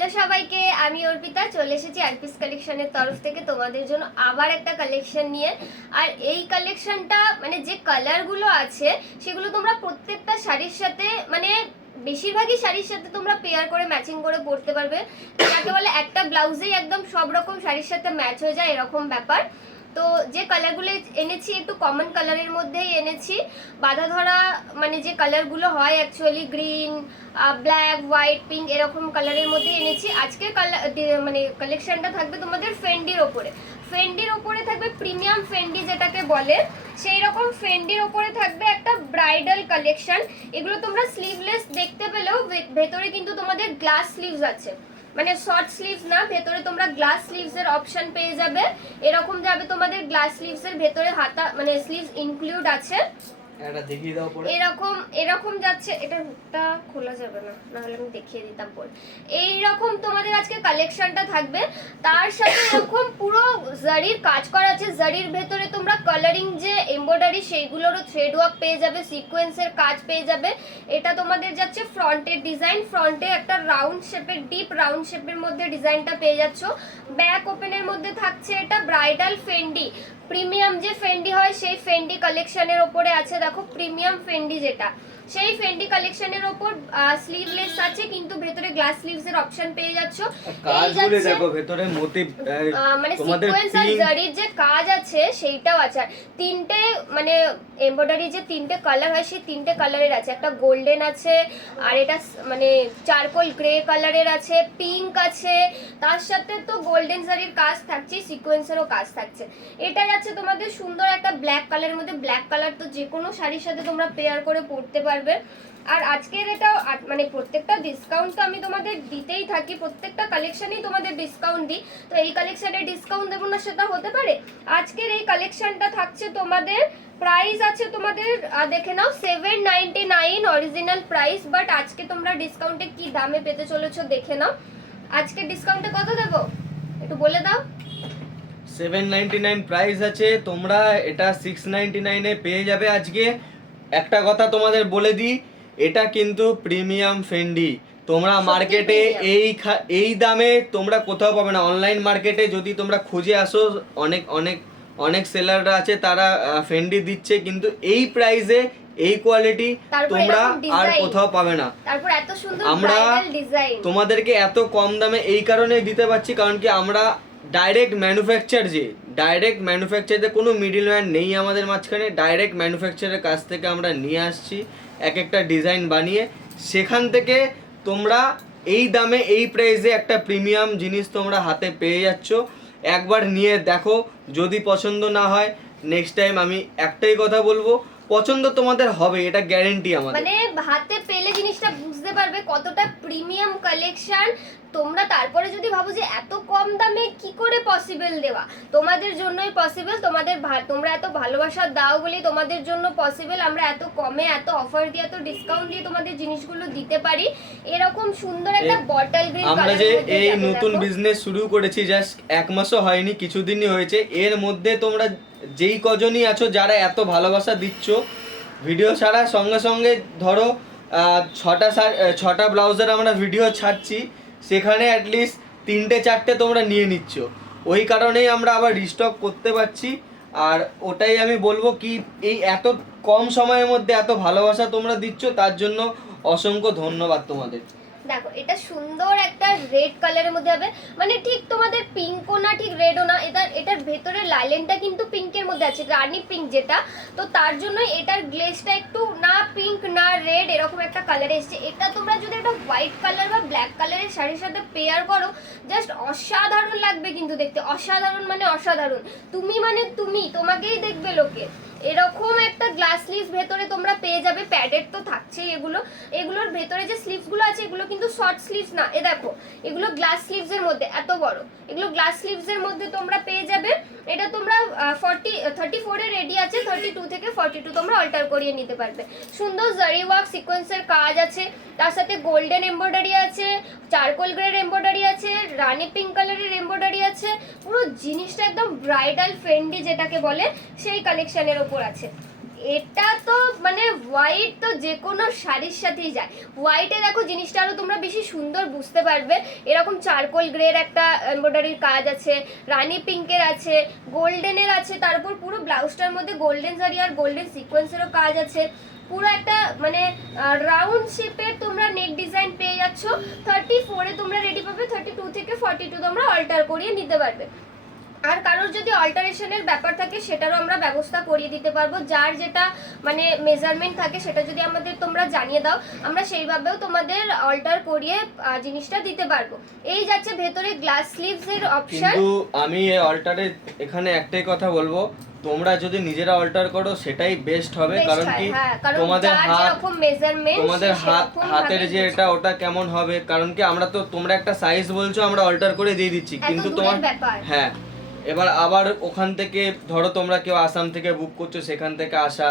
Hello সবাইকে, আমি অর্পিতা চলে এসেছি আরপিস কালেকশনের তরফ থেকে তোমাদের জন্য আবার একটা কালেকশন নিয়ে। আর এই কালেকশনটা মানে যে কালারগুলো আছে সেগুলো তোমরা প্রত্যেকটা শাড়ির সাথে মানে বেশিরভাগই শাড়ির সাথে তোমরা পেয়ার করে ম্যাচিং করে পরতে পারবে। যাকে বলে একটা ব্লাউজেই একদম সব রকম শাড়ির সাথে ম্যাচ হয়ে যায় এরকম ব্যাপার। তো যে কালারগুলো এনেছি একটু কমন কালারের মধ্যেই এনেছি। বাঁধা ধরা মানে যে কালারগুলো হয় actually green, black, white, pink এরকম কালারের মধ্যে এনেছি। আজকের কালার মানে কালেকশনটা থাকবে তোমাদের ফেন্ডির ওপরে। ফেন্ডির ওপরে থাকবে প্রিমিয়াম ফেন্ডি যেটাকে বলে, সেই রকম ফেন্ডির ওপরে থাকবে একটা ব্রাইডাল কালেকশন। এগুলো তোমরা স্লিভলেস দেখতে পেলেও ভেতরে কিন্তু তোমাদের গ্লাস স্লিভস আছে, মানে শর্ট স্লিভস না, ভেতরে তোমরা গ্লাস স্লিভস এর অপশন পেয়ে যাবে। এরকম যাবে তোমাদের গ্লাস স্লিভস এর ভেতরে হাতা মানে স্লিভস ইনক্লুড আছে। এটা দেখিয়ে দাও পরে। এরকম যাচ্ছে, এটা হুকটা খোলা যাবে না, নাহলে আমি দেখিয়ে দিতাম পরে। এইরকম তোমাদের আজকে কালেকশনটা থাকবে। তার সাথে এরকম পুরো জারির কাজ করা আছে। জারির ভেতরে তোমরা কালারিং যে এমব্রয়ডারি সেইগুলোরও থ্রেড ওয়ার্ক পেয়ে যাবে, সিকোয়েন্সের কাজ পেয়ে যাবে। এটা তোমাদের যাচ্ছে ফ্রন্টের ডিজাইন, ফ্রন্টে একটা রাউন্ড শেপের ডিপ রাউন্ড শেপের মধ্যে ডিজাইনটা পেয়ে যাচ্ছ। ব্যাক ওপেনের মধ্যে থাকছে এটা ব্রাইডাল ফেন্ডি, প্রিমিয়াম যে ফেন্ডি হয় সেই ফেন্ডি কালেকশনের ওপরে আছে। দেখো প্রিমিয়াম ফেন্ডি যেটা, সেই ফেন্ডি কালেকশনের ওপর স্লিভলেস আছে কিন্তু ভেতরে গ্লাস স্লিভস এর অপশন পেয়ে যাচ্ছ। কাজগুলো দেখো ভেতরে মোটিভ মানে সিকোয়েন্স আর জারির যে কাজ আছে সেইটাও আছে। আর তিনটে মানে এমব্রয়ডারি যে তিনটে কালার হয় সেই তিনটে কালারের আছে, একটা গোল্ডেন আছে, আর এটা মানে চারকোল গ্রে কালারের আছে, পিঙ্ক আছে, তার সাথে তো গোল্ডেন জারির কাজ থাকছে, সিকোয়েন্সেরও কাজ থাকছে। এটা যাচ্ছে তোমাদের সুন্দর একটা ব্ল্যাক কালারের মধ্যে। ব্ল্যাক কালার তো যে কোনো শাড়ির সাথে তোমরা পেয়ার করে পরতে পারবে। আর আজকের এটা মানে প্রত্যেকটা ডিসকাউন্ট তো আমি তোমাদের দিতেই থাকি, প্রত্যেকটা কালেকশনেই তোমাদের ডিসকাউন্ট দিই। তো এই কালেকশনে ডিসকাউন্ট দেবো না সেটা হতে পারে? আজকের এই কালেকশনটা থাকছে তোমাদের, প্রাইস আছে তোমাদের দেখে নাও 799 অরিজিনাল প্রাইস, বাট আজকে তোমরা ডিসকাউন্টে কি দামে পেতে চলেছো দেখে নাও। আজকে ডিসকাউন্টে কত দেবো একটু বলে দাও। 799 প্রাইস আছে, তোমরা এটা 699 এ পেয়ে যাবে আজকে। একটা কথা তোমাদের বলে দিই, এটা কিন্তু প্রিমিয়াম ফেন্ডি। তোমরা মার্কেটে এই দামে তোমরা কোথাও পাবে না। অনলাইন মার্কেটে যদি তোমরা খুঁজে আসো অনেক অনেক অনেক সেলাররা আছে, তারা ফেন্ডি দিচ্ছে, কিন্তু এই প্রাইসে এই কোয়ালিটি তোমরা আর কোথাও পাবে না। তারপর এত সুন্দর আমরা ডিজাইন তোমাদেরকে এত কম দামে এই কারণে দিতে পারছি কারণ কি আমরা ডাইরেক্ট ম্যানুফ্যাকচারে কোনো মিডলম্যান নেই আমাদের মাঝখানে। ডাইরেক্ট ম্যানুফ্যাকচারের কাছ থেকে আমরা নিয়ে আসছি এক একটা ডিজাইন বানিয়ে, সেখান থেকে তোমরা এই দামে এই প্রাইসে একটা প্রিমিয়াম জিনিস তোমরা হাতে পেয়ে যাচ্ছ। একবার নিয়ে দেখো, যদি পছন্দ না হয় নেক্সট টাইম আমি একটাই কথা বলবো, পছন্দ তোমাদের হবে, এটা গ্যারেন্টি আমাদের। মানে হাতে পেলে জিনিসটা বুঝতে পারবে কতটা প্রিমিয়াম কালেকশন। তোমরা তারপরে যদি ভাবো যে এত কম দামে কি করে পসিবল দেওয়া, তোমাদের জন্যই পসিবল। তোমরা এত ভালোবাসা দাও বলেই তোমাদের জন্য পসিবল। আমরা এত কমে এত অফার দিয়ে এত ডিসকাউন্ট দিয়ে তোমাদের জিনিসগুলো দিতে পারি। এরকম সুন্দর একটা বটল গ্রিন কালার। আমরা যে এই নতুন বিজনেস শুরু করেছি জাস্ট এক মাসও হয়নি, কিছুদিনই হয়েছে। এর মধ্যে তোমরা যেই কজনই আছো যারা এত ভালোবাসা দিচ্ছ, ভিডিও ছাড়া সঙ্গে সঙ্গে ধরো 6টা ব্লাউজের আমরা ভিডিও ছাড়ছি, সেখানে অ্যাটলিস্ট 3-4টে তোমরা নিয়ে নিচ্ছ। ওই কারণেই আমরা আবার রিস্টক করতে পারছি। আর ওটাই আমি বলবো কি, এই এত কম সময়ের মধ্যে এত ভালোবাসা তোমরা দিচ্ছ, তার জন্য অসংখ্য ধন্যবাদ তোমাদের। দেখো এটা সুন্দর একটা রেড কালারের মধ্যে হবে, মানে ঠিক তোমাদের পিঙ্কও না ঠিক রেডও না, এটার ভেতরে লাইলেনটা কিন্তু পিঙ্কের মধ্যে আছে, রানি পিঙ্ক যেটা। তো তার জন্য এটার গ্লেজটা একটু না পিঙ্ক না রেড এরকম একটা কালারে এসেছে। এটা তোমরা যদি একটা হোয়াইট কালার বা ব্ল্যাক কালারের শাড়ির সাথে পেয়ার করো, জাস্ট অসাধারণ লাগবে কিন্তু দেখতে। অসাধারণ মানে অসাধারণ, তুমি মানে তুমি, তোমাকেই দেখবে লোকে। এরকম একটা গ্লাস স্লিভস ভেতরে তোমরা পেয়ে যাবে, প্যাডেড তো থাকছেই। এগুলোর ভেতরে যে স্লিভসগুলো আছে এগুলো কিন্তু শর্ট স্লিভস না, দেখো এগুলো গ্লাস স্লিভস এর মধ্যে এত বড়, এগুলো গ্লাস স্লিভস এর মধ্যে তোমরা পেয়ে যাবে। এটা তোমরা 34 এর রেডি আছে, 32 থেকে 42 তোমরা অল্টার করিয়ে নিতে পারবে। সুন্দর জারি ওয়ার্ক সিকোয়েন্সের কাজ আছে, তার সাথে গোল্ডেন এমব্রয়ডারি আছে, চারকোল গ্রের এমব্রয়ডারি আছে, রানি পিঙ্ক কালারের এমব্রয়ডারি আছে। পুরো জিনিসটা একদম ব্রাইডাল ফেন্ডি যেটাকে বলে সেই কালেকশনের ওপর আছে। এটা তো মানে হোয়াইট তো যে কোনো শাড়ির সাথেই যায়। হোয়াইটে দেখো জিনিসটা আরো তোমরা বেশি সুন্দর বুঝতে পারবে। এরকম চারকোল গ্রের একটা এমব্রয়ডারির কাজ আছে, রানী পিঙ্কের আছে, গোল্ডেনের আছে, তারপর পুরো ব্লাউজটার মধ্যে গোল্ডেন জারি আর গোল্ডেন সিকোয়েন্সেরও কাজ আছে। পুরো একটা মানে রাউন্ড শেপের তোমরা নেক ডিজাইন পেয়ে যাচ্ছ। 34-এ তোমরা রেডি পাবে, 32 থেকে 42 তোমরা অল্টার করিয়ে নিতে পারবে। আর কারোর যদি অল্টারেশনের ব্যাপার থাকে সেটারও আমরা ব্যবস্থা করিয়ে দিতে পারবো। যার যেটা মানে মেজারমেন্ট থাকে সেটা যদি আমাদের তোমরা জানিয়ে দাও, আমরা সেইভাবেও তোমাদের অল্টার করিয়ে জিনিসটা দিতে পারবো। এই যাচ্ছে ভেতরে গ্লাস স্লিভস এর অপশন। কিন্তু আমি এই অল্টারে এখানে একটাই কথা বলবো, তোমরা যদি নিজেরা অল্টার করো সেটাই বেস্ট হবে। কারণ কি তোমাদের হাতের যে এটা ওটা কেমন হবে, কারণ কি আমরা তো তোমরা একটা সাইজ বলছো আমরা অল্টার করে দিয়ে দিচ্ছি, কিন্তু তোমার হ্যাঁ এবার আবার ওখান থেকে ধরো তোমরা কেউ আসাম থেকে বুক করছো, সেখান থেকে আসা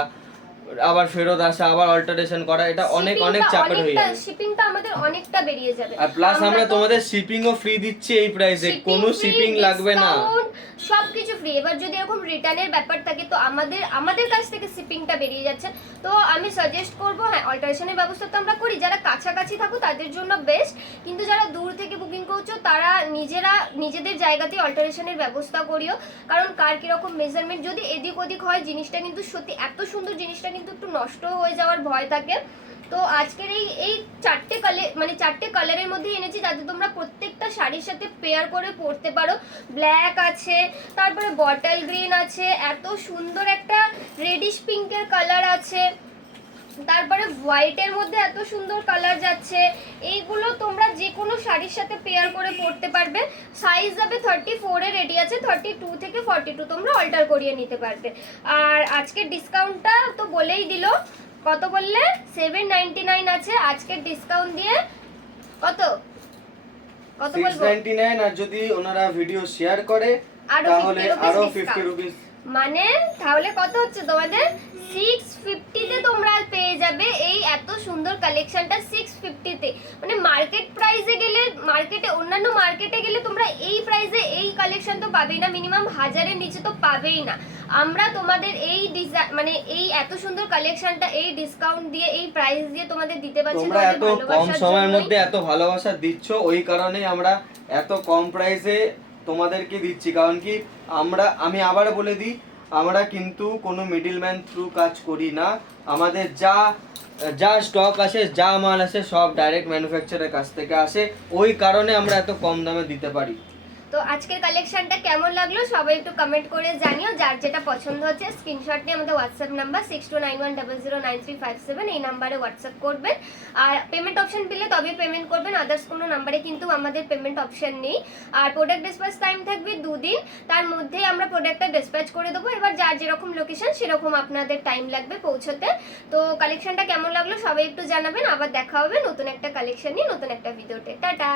আবার ফেরত আসা আবার অল্টারেশন করা, এটা অনেক চাপের হয়ে যাবে। শিপিংটা আমাদের অনেকটা বেরিয়ে যাবে। আর প্লাস আমরা তোমাদের শিপিংও ফ্রি দিচ্ছি এই প্রাইসে, কোনো শিপিং লাগবে না, সবকিছু ফ্রি। এবার যদি এরকম রিটার্নের ব্যাপার থাকে তো আমাদের কাছ থেকে শিপিংটা বেরিয়ে যাচ্ছে। তো আমি সাজেস্ট করব, হ্যাঁ অল্টারেশনের ব্যবস্থা তো আমরা করি, যারা কাছাকাছি থাকো তাদের জন্য বেস্ট, কিন্তু যারা দূর থেকে বুকিং করছো তারা নিজেদের জায়গাতেই অল্টারেশনের ব্যবস্থা করিও। কারণ কার কিরকম মেজারমেন্ট যদি এদিক ওদিক হয় জিনিসটা কিন্তু সত্যি এত সুন্দর জিনিসটা কিন্তু একটু নষ্ট হয়ে যাওয়ার ভয় থাকে। তো আজকের এই চারটে কালারের মধ্যে এনেছি যাতে তোমরা প্রত্যেকটা শাড়ির সাথে পেয়ার করে পরতে পারো। ব্ল্যাক আছে, তারপরে বটল গ্রিন আছে, এত সুন্দর একটা রেডিশ পিঙ্কের কালার আছে, তারপরে হোয়াইটের মধ্যে এত সুন্দর কালার যাচ্ছে। এইগুলো তোমরা যে কোনো শাড়ির সাথে পেয়ার করে পরতে পারবে। সাইজ যাবে 34-এ রেডি আছে, 32 থেকে 42 তোমরা অল্টার করিয়ে নিতে পারবে। আর আজকের ডিসকাউন্টটা তো বলেই দিল, কত বললে 799 আছে, আজকের ডিসকাউন্ট দিয়ে কত বলবো 699। আর যদি ওনারা ভিডিও শেয়ার করে তাহলে আরো 50 রুপিস, মানে তাহলে কত হচ্ছে তোমাদের 650 তে তোমরা পেয়ে যাবে এই এত সুন্দর কালেকশনটা 650 তে। মানে মার্কেট প্রাইসে গেলে, অন্যান্য মার্কেটে গেলে তোমরা এই প্রাইসে এই কালেকশন তো পাবেই না, মিনিমাম 1000-এর নিচে তো পাবেই না। আমরা তোমাদের এই মানে এই এত সুন্দর কালেকশনটা এই ডিসকাউন্ট দিয়ে এই প্রাইস দিয়ে তোমাদের দিতে পারছি। তোমরা এত কম সময়ের মধ্যে এত ভালোবাসা দিচ্ছ, ওই কারণেই আমরা এত কম প্রাইসে তোমাদেরকে দিচ্ছি। কারণ কি আমি আবার বলে দিই, আমরা কিন্তু কোনো মিডলম্যান থ্রু কাজ করি না। আমাদের যা স্টক আসে, যা মাল আসে সব ডাইরেক্ট ম্যানুফ্যাকচারের কাছ থেকে আসে, ওই কারণে আমরা এত কম দামে দিতে পারি। তো আজকের কালেকশনটা কেমন লাগলো সবাই একটু কমেন্ট করে জানিও। যার যেটা পছন্দ হচ্ছে স্ক্রিনশট নিয়ে আমাদের হোয়াটসঅ্যাপ নাম্বার 6291009357 এই নাম্বারে হোয়াটসঅ্যাপ করবেন। আর পেমেন্ট অপশন পেলে তবে পেমেন্ট করবেন, আদার্স কোনো নাম্বারে কিন্তু আমাদের পেমেন্ট অপশন নেই। আর প্রোডাক্ট ডিসপ্যাচ টাইম থাকবে 2 দিন, তার মধ্যেই আমরা প্রোডাক্টটা ডিসপ্যাচ করে দেবো। এবার যার যেরকম লোকেশন সেরকম আপনাদের টাইম লাগবে পৌঁছতে। তো কালেকশনটা কেমন লাগলো সবাই একটু জানাবেন। আবার দেখা হবে নতুন একটা কালেকশন নিয়ে নতুন একটা ভিডিওতে। টাটা।